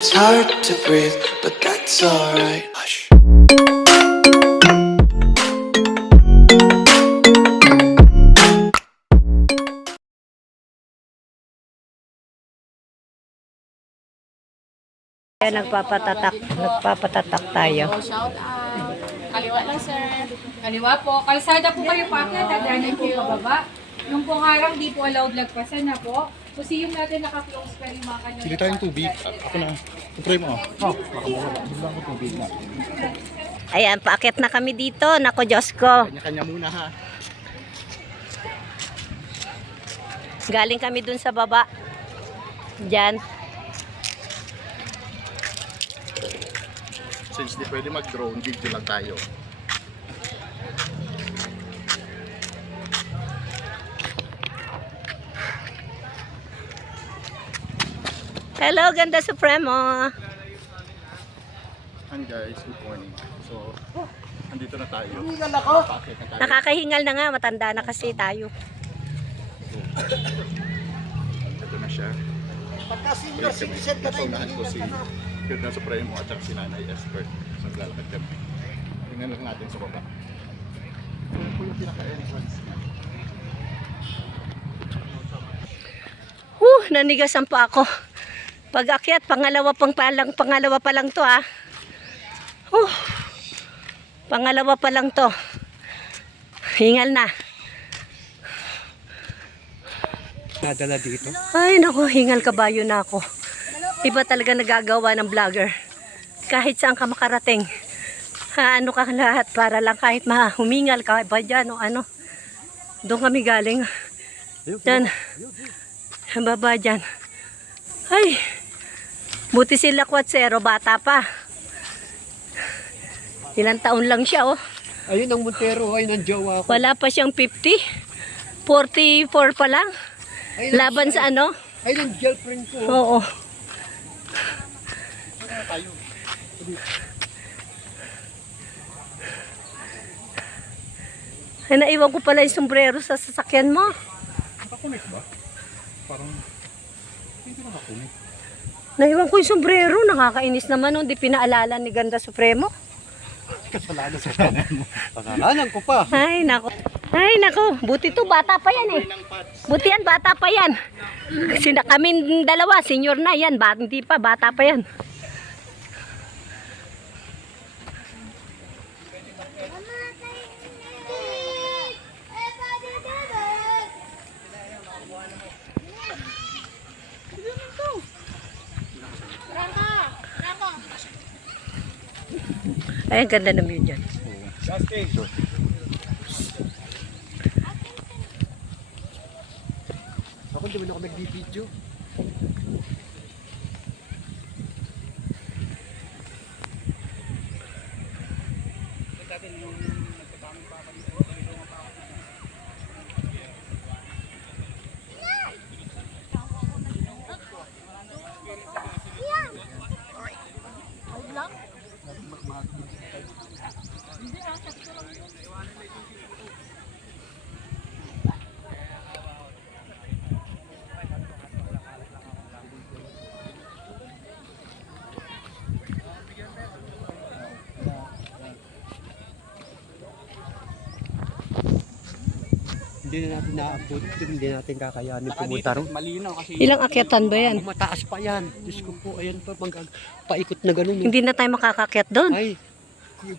It's hard to breathe, but that's alright. Hush. Kaya nagpapatatak tayo. Shout out. Kaliwa lang, sir. Kaliwa po. Kalsada po kayo packet. Tadaanan po pababa. Yung pong harang, di po allowed lagpasan na po. Kasi yung natin naka-close pa rin mga kanya. Sili tayong tubig. Ako na. Try mo. Makamawala. Biglang ko tubig na. Ayan, paakyat na kami dito. Nako, Diyos ko. Kanya-kanya muna ha. Galing kami dun sa baba. Diyan. Since di pwede mag-drone, video lang tayo. Hello, Ganda Supremo. And guys, good morning. So, andito na tayo. Bakit na tayo? Nakakahingal na nga. Matanda na kasi tayo. Ito na siya. Pagka-senior citizen ka na, unahan ko si Ganda Supremo at saka si Nanay Esther. So, naglalakad kami. Tingnan lang natin sa baba. Ito po yung pinaka-entrance niya. Nanigasan pa ako. Pag-akyat, pangalawa pa lang to ah. Pangalawa pa lang to. Hingal na. Nadala dito. Ay, naku, hingal kabayo na ako. Iba talaga nagagawa ng vlogger. Kahit saan ka makarating. Ano ka lahat para lang kahit humingal ka ba dyan o ano. Doon kami galing. Dyan. Ang baba dyan. Ay, buti sila Kwatsero, bata pa. Ilang taon lang siya oh. Ayun ang Montero, ayun ang jowa ko. Wala pa siyang 50. 44 pa lang. Ayun ang- Laban sa ano? Ayun ang girlfriend ko. Oo. Ay, naiwan ko pala yung sombrero sa sasakyan mo. Nakakunik ba? Parang hindi na makunik. Naiwan ko yung sombrero. Nakakainis naman nung di pinaalala ni Ganda Supremo. Kasalanan sa kanan mo. Kasalanan ko pa. Ay, nako. Ay, nako. Buti to, bata pa yan eh. Buti yan, bata pa yan. Kasi na kami dalawa, senior na yan. Hindi pa, bata pa yan. Ay, ang ganda ng view dyan. Ako hindi man ako nag-video. Hindi na natin naabot. Hindi natin kakayanin pumunta ron. Ilang akyatan ba yan? Mataas pa yan. Diyos ko po, ayan pa. Paikot na ganun. Hindi na tayo makakakyat doon. Ay,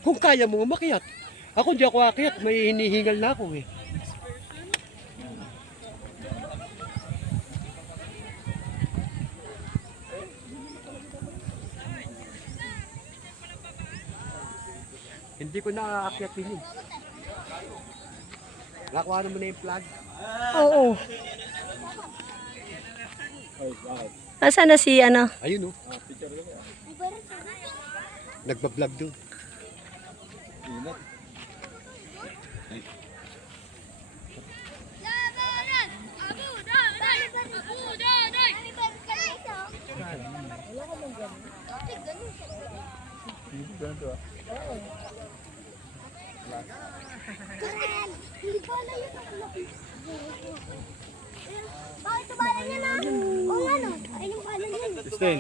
kung kaya mo makiat. Ako hindi ako akyat. May hinihingal na ako eh. Hindi ko na-aakyat yun. Nakuha naman na yung flag. Oo. Asa na si ano? Ayun oh. Nagbablog doon. Bakit sa balan niya na? Oo nga no. Ayun yung balan niya. Sten.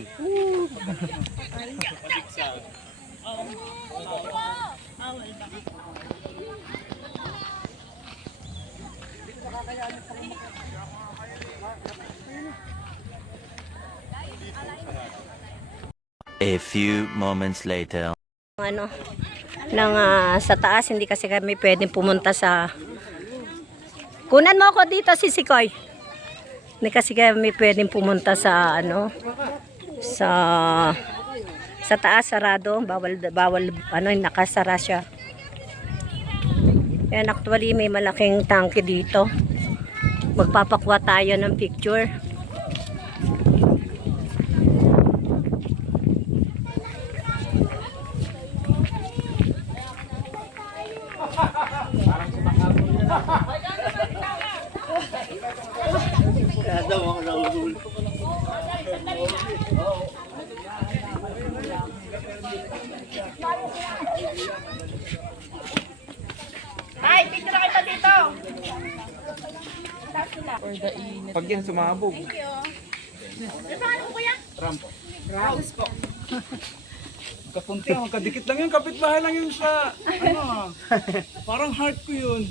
A few moments later. Ano, sa taas, hindi kasi kami pwedeng pumunta sa... Kunan mo ako dito, si Sikoy. Hindi kasi kami pwedeng pumunta sa, ano, sa taas, sarado. Bawal, ano, nakasara siya. Yan, actually, may malaking tangke dito. Magpapakuha tayo ng picture. Pag yan sumabog. Kapunti, magkadikit lang yun. Kapitbahay lang yun sa, ano, parang heart ko yun.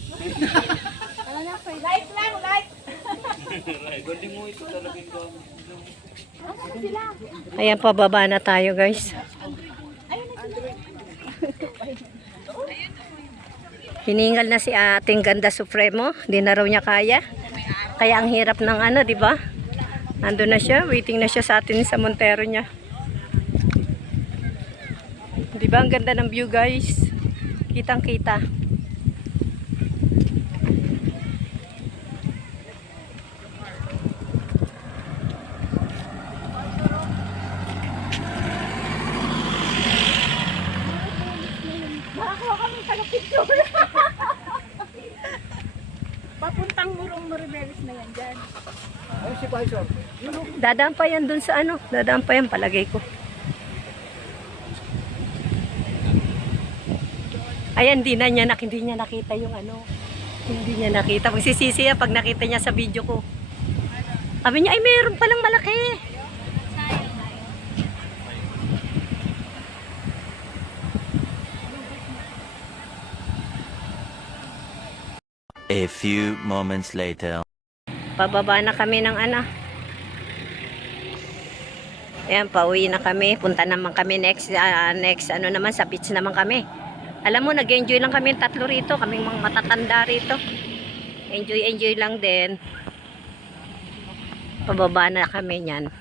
Light lang, light. Galing mo ito talagang Ayan, pababa na tayo, guys. Hiningal na si ating Ganda Supremo. Hindi na raw niya kaya. Kaya ang hirap ng ano, di ba? Nandun na siya. Waiting na siya sa atin sa Montero niya. Di ba? Ang ganda ng view, guys. Kitang-kita. Makakuha kami taga-picture. Papuntang Murong Maribeles na yan dyan. Dadaan pa yan dun sa ano. Dadaan pa yan, palagay ko. Ayan, hindi niya nakita yung ano. Hindi niya nakita. Magsisisi yan pag nakita niya sa video ko. Sabi niya, ay meron palang malaki. A few moments later. Pababa na kami ng ano. Ayan, pauwi na kami. Punta naman kami next ano naman, sa beach naman kami. Alam mo, nag-enjoy lang kami tatlo rito. Kaming mga matatanda rito. Enjoy lang din. Pababa na kami niyan.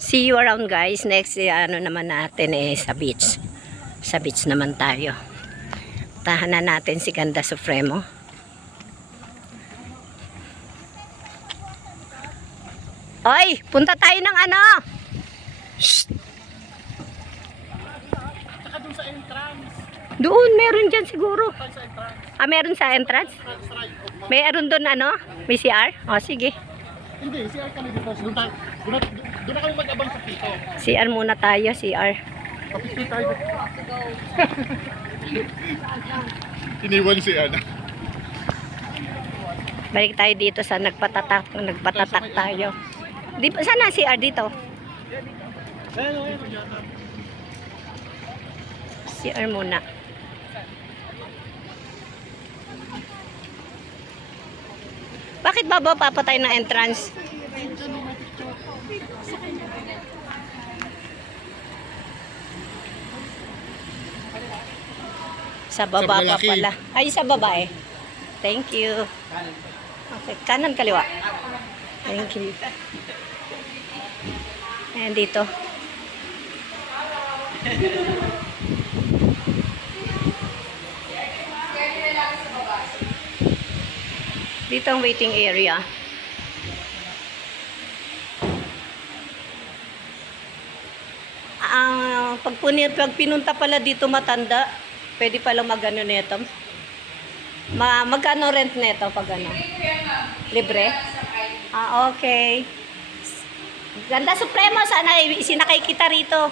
See you around, guys. Next, ano naman natin sa beach. Sa beach naman tayo. Tahanan natin si Ganda Supremo. Oy, punta tayo ng ano? Shh. Doon, meron dyan siguro. Meron sa entrance? Meron doon ano? May CR? O, sige. Hindi, CR kami dito. Doon na kami mag-abang sa pito. CR muna tayo, CR. Kapit tayo. Iniwan si Ana. Balik tayo dito sa nagpatatak tayo. Di ba sana CR dito? CR muna. Bakit baba papatay ng entrance? Sa baba pa pala. Ay, sa baba eh. Thank you. Okay, kanan kaliwa. Thank you. Ayan dito. Dito ang waiting area. Pag pinunta pala dito matanda, pwede pala magano nito. Magkano rent nito pag ano? Libre? Okay. Ganda Supremo, sana isinakay kita rito.